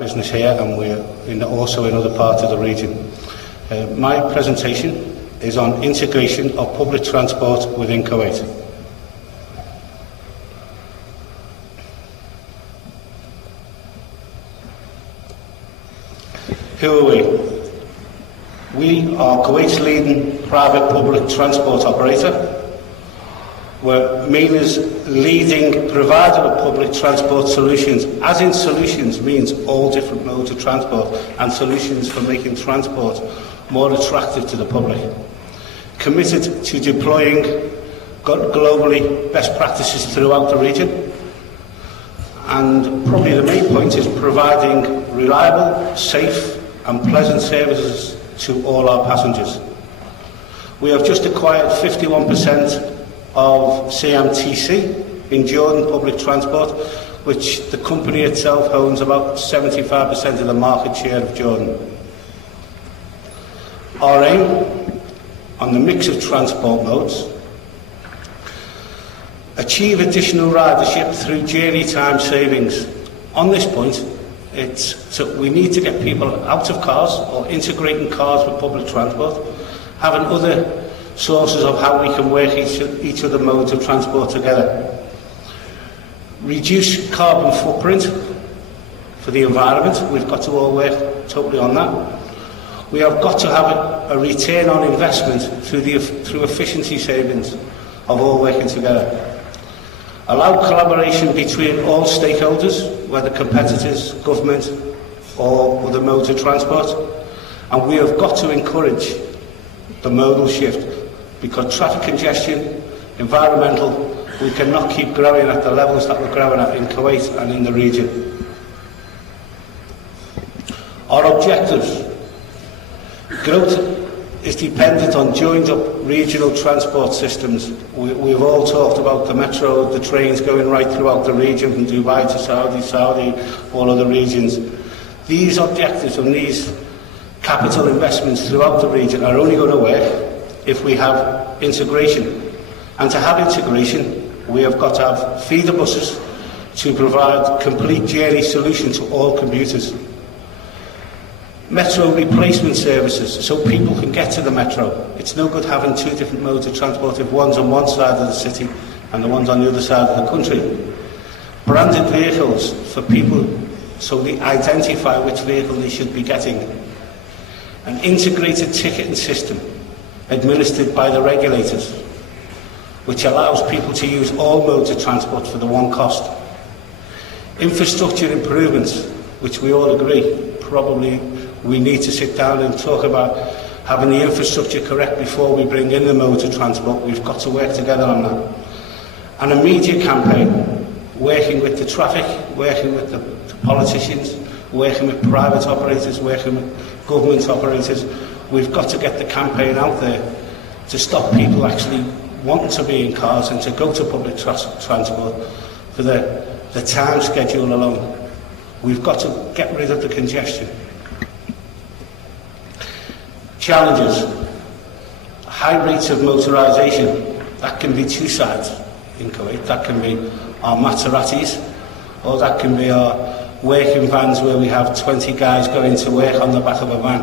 business here, and we're also in other parts of the region. My presentation is on integration of public transport within Kuwait. Who are we? We are Kuwait's leading private public transport operator. We're MENA's leading provider of public transport solutions, as in solutions means all different modes of transport and solutions for making transport more attractive to the public. Committed to deploying globally best practices throughout the region. And probably the main point is providing reliable, safe and pleasant services to all our passengers. We have just acquired 51% of CMTC in Jordan public transport, which the company itself owns about 75% of the market share of Jordan. Our aim on the mix of transport modes: achieve additional ridership through journey time savings. On this point, so we need to get people out of cars or integrating cars with public transport, having other sources of how we can work each of the modes of transport together. Reduce carbon footprint for the environment. We've got to all work totally on that. We have got to have a return on investment through efficiency savings of all working together. Allow collaboration between all stakeholders, whether competitors, government or other modes of transport. And we have got to encourage the modal shift, because traffic congestion, environmental, we cannot keep growing at the levels that we're growing at in Kuwait and in the region. Our objectives: growth is dependent on joined-up regional transport systems. We've all talked about the metro, the trains going right throughout the region, from Dubai to Saudi, all other regions. These objectives and these capital investments throughout the region are only going to work if we have integration. And to have integration, we have got to have feeder buses to provide complete journey solution to all commuters. Metro replacement services, so people can get to the metro. It's no good having two different modes of transport if one's on one side of the city and the one's on the other side of the country. Branded vehicles for people so they identify which vehicle they should be getting. An integrated ticketing system administered by the regulators, which allows people to use all modes of transport for the one cost. Infrastructure improvements, which we all agree, probably we need to sit down and talk about having the infrastructure correct before we bring in the modes of transport. We've got to work together on that. And a media campaign, working with the traffic, working with the politicians, working with private operators, working with government operators. We've got to get the campaign out there to stop people actually wanting to be in cars and to go to public transport for the time schedule alone. We've got to get rid of the congestion. Challenges: high rates of motorisation. That can be two sides in Kuwait. That can be our Maseratis, or that can be our working vans where we have 20 guys going to work on the back of a van.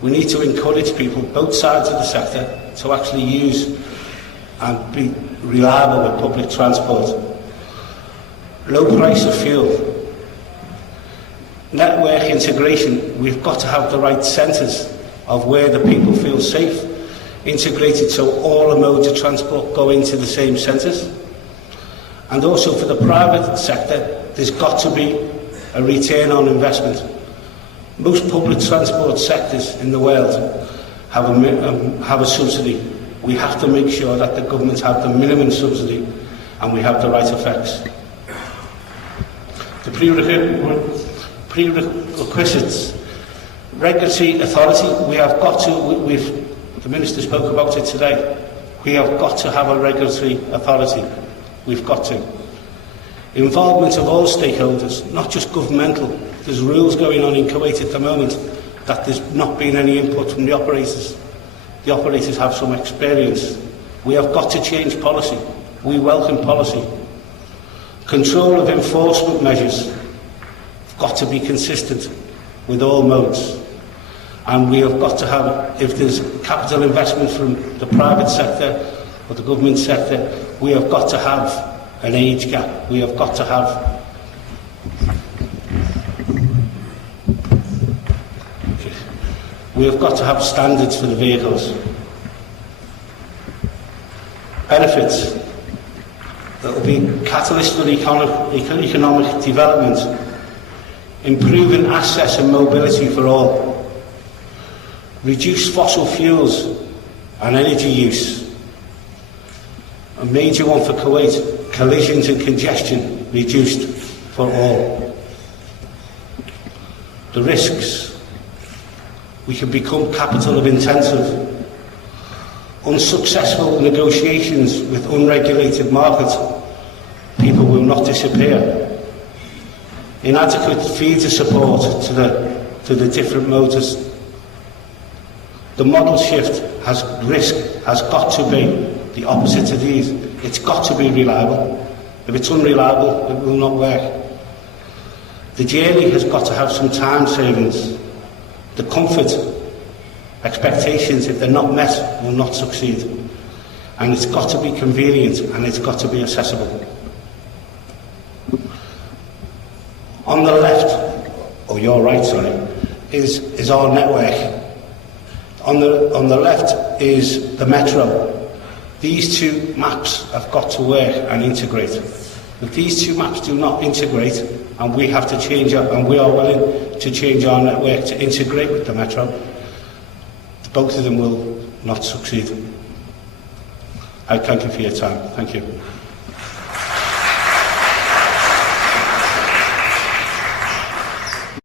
We need to encourage people, both sides of the sector, to actually use and be reliable with public transport. Low price of fuel. Network integration. We've got to have the right centres of where the people feel safe, integrated so all the modes of transport go into the same centres. And also for the private sector, there's got to be a return on investment. Most public transport sectors in the world have a subsidy. We have to make sure that the governments have the minimum subsidy and we have the right effects. The prerequisites. Regulatory authority, we have got to, the Minister spoke about it today, we have got to have a regulatory authority. We've got to. Involvement of all stakeholders, not just governmental. There's rules going on in Kuwait at the moment that there's not been any input from the operators. The operators have some experience. We have got to change policy. We welcome policy. Control of enforcement measures. got to be consistent with all modes. And we have got to have, if there's capital investment from the private sector or the government sector, we have got to have an age gap. We have got to have standards for the vehicles. Benefits that will be catalyst for economic development, improving access and mobility for all, reduce fossil fuels and energy use. A major one for Kuwait, collisions and congestion reduced for all. The risks, we can become capital intensive. Unsuccessful negotiations with unregulated markets, people will not disappear. Inadequate feeder support to the different motors. The model shift has got to be the opposite of these. It's got to be reliable. If it's unreliable, it will not work. The journey has got to have some time savings. The comfort expectations, if they're not met, will not succeed. And it's got to be convenient and it's got to be accessible. On the left, or your right, sorry, is our network. On the left is the metro. These two maps have got to work and integrate. If these two maps do not integrate, and we have to change and we are willing to change our network to integrate with the metro, both of them will not succeed. I thank you for your time. Thank you.